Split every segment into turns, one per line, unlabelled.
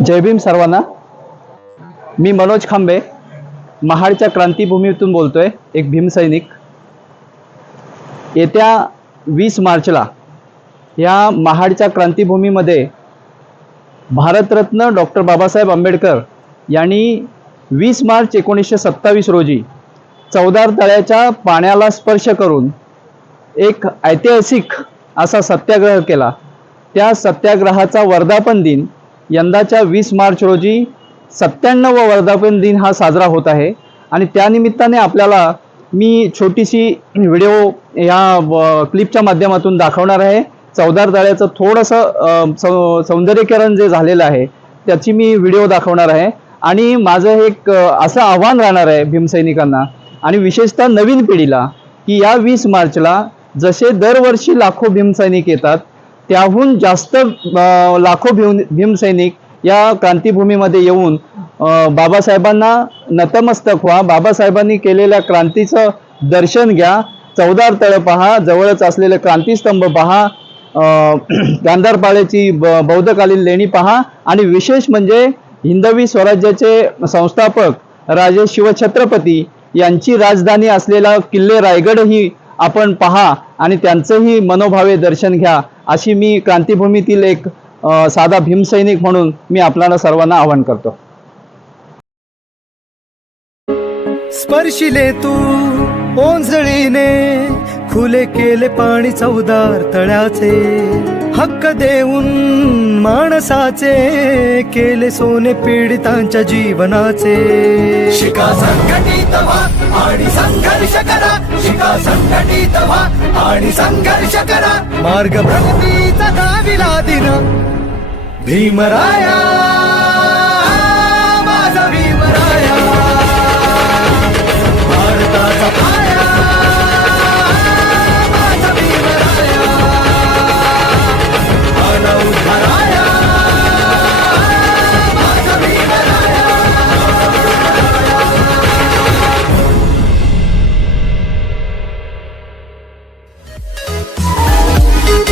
जय भीम सर्वांना. मी मनोज खांबे महाडच्या क्रांतीभूमीतून बोलतोय एक भीमसैनिक येत्या वीस मार्चला या महाडच्या क्रांतीभूमीमध्ये भारतरत्न डॉक्टर बाबासाहेब आंबेडकर यांनी वीस मार्च एकोणीसशे सत्तावीस रोजी चौदार तळ्याच्या पाण्याला स्पर्श करून एक ऐतिहासिक असा सत्याग्रह केला. त्या सत्याग्रहाचा वर्धापन दिन यंदाच्या वीस मार्च रोजी सत्त्याण्णव वर्धापन दिन हा साजरा होत आहे. आणि त्यानिमित्ताने आपल्याला मी छोटीशी व्हिडिओ या व- क्लिपच्या माध्यमातून दाखवणार आहे. चौदार तळ्याचं थोडंसं सौंदर्यकरण सौंदर्यीकरण जे झालेलं आहे त्याची मी व्हिडिओ दाखवणार आहे. आणि माझं एक असं आव्हान राहणार आहे भीमसैनिकांना. आणि विशेषतः नवीन पिढीला की या वीस मार्चला जसे दरवर्षी लाखो भीमसैनिक येतात त्याहून जास्त लाखो भीम भीमसैनिक या क्रांतीभूमीमध्ये येऊन बाबासाहेबांना नतमस्तक व्हा. बाबासाहेबांनी केलेल्या क्रांतीचं दर्शन घ्या. चौदार तळ पहा. जवळच असलेले क्रांतीस्तंभ पहा. गांधारपाळ्याची ब बौद्धकालीन लेणी पहा. आणि विशेष म्हणजे हिंदवी स्वराज्याचे संस्थापक राजे शिवछत्रपती यांची राजधानी असलेला किल्ले रायगडही आपण पहा आणि त्यांचंही मनोभावे दर्शन घ्या. अशी मी क्रांतीभूमीतील एक साधा भीमसैनिक म्हणून मी आपल्याला सर्वांना आवाहन करतो.
स्पर्शिले तू ओंजळीने खुले केले पाणी चौदार तळ्याचे. हक्क देऊन माणसाचे केले सोने पीडितांच्या जीवनाचे.
शिका संघटित व्हा आणि संघर्ष करा. शिका संघटित व्हा आणि संघर्ष करा.
मार्ग प्रगतीचा दाविला दिन.
भीमराया!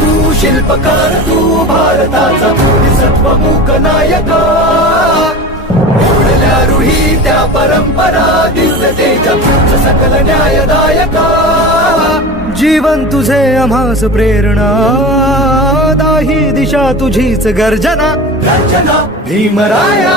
तू शिल्पकार तू भारताचा बोधिसत्व मूक नायका. ओढल्या रूढी त्या परंपरा दिल तेजा सकल न्यायदायका.
जीवन तुझे आम्हास प्रेरणा दाही दिशा तुझीच गर्जना.
गर्जना भीमराया.